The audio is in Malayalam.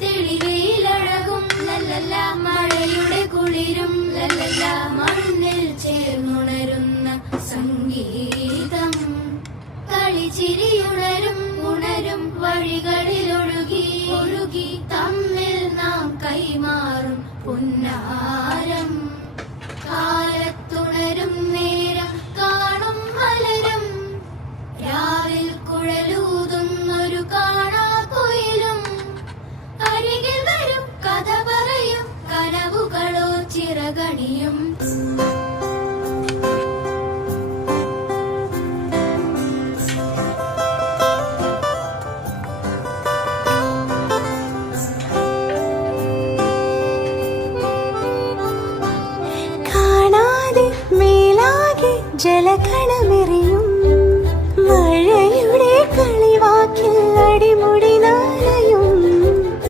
തെളിവയിലഴകും ലല്ലല്ല, മഴയുടെ കുളിരും ലല്ലല്ല, മണ്ണിൽ ചേർന്നുണരുന്ന സംഗീതം. കളിച്ചിരിയുണരും ഉണരും വഴികളിലൊഴുകി ഒഴുകി തമ്മിൽ നാം കൈമാറും പുന്നാരം. കാലത്തുണരും നേരം കാണും മലരും, രാവിൽ കുഴലൂതുന്നൊരു കാണാക്കുയിലും. അരികിൽ വരും കഥ പറയും കനവുകളോ ചിറകണിയും. ജലകണമെറിയും